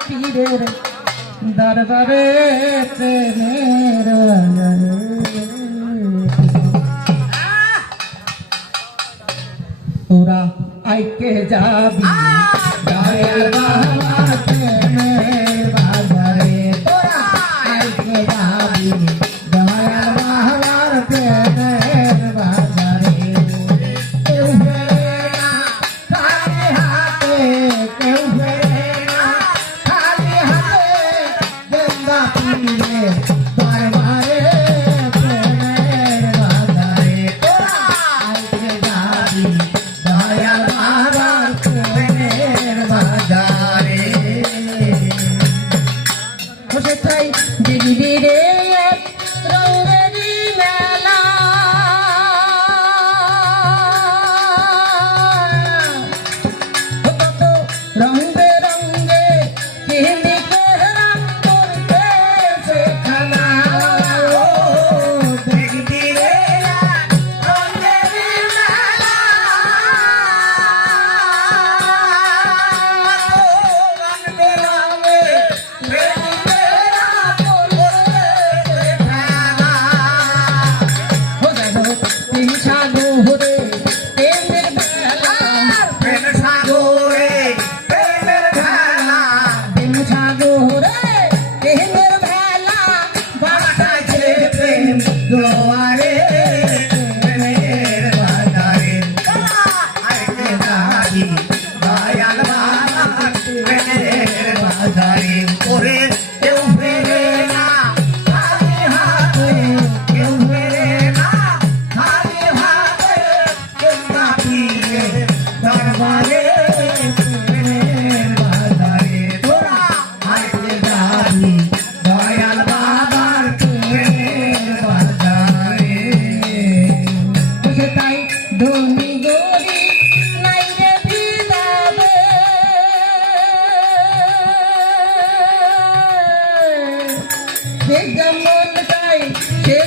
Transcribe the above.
পীরের দরবারে প্রেমের তোরা আইকে যাবি দয়াল বাবার প্রেমের বাজারে তোরা আইকে যাবি দয়াল বাবার প্রেমের বাজারে কেউ ফেরে না খালি হাতে কেউ ফেরে না খালি হাতে গেন্দা পীরের দরবারে প্রেমের বাজারে তোরা আইকে যাবি দয়াল বাবার প্রেমের বাজারে বসে থাই দিদি রে রঙেরি মেলা কত রঙ বেরঙে কিমিকে রঙ করতেছে খানা দিদি রে রঙেরি মেলা রঙ বেরঙে তিন সাগরে প্রেমের ভেলা প্রেম সাগরে প্রেমের ভেলা তিন সাগরে প্রেমের ভেলা বাতাসে প্রেম জোয়ারে প্রেমের বাজারে আইকে যাবি দয়াল বাবার প্রেমের বাজারে ওরে কেউ ফেরে না খালি হাতে কেউ ফেরে না খালি হাতে গেন্দা পীরের দরবারে প্রেমের বাজারে তোরা আইকে যাবি দয়াল বাবার প্রেমের বাজারে বুঝে তাই ধনী গরিব নাই রে ভিড়াবে যে যেমন চাই সে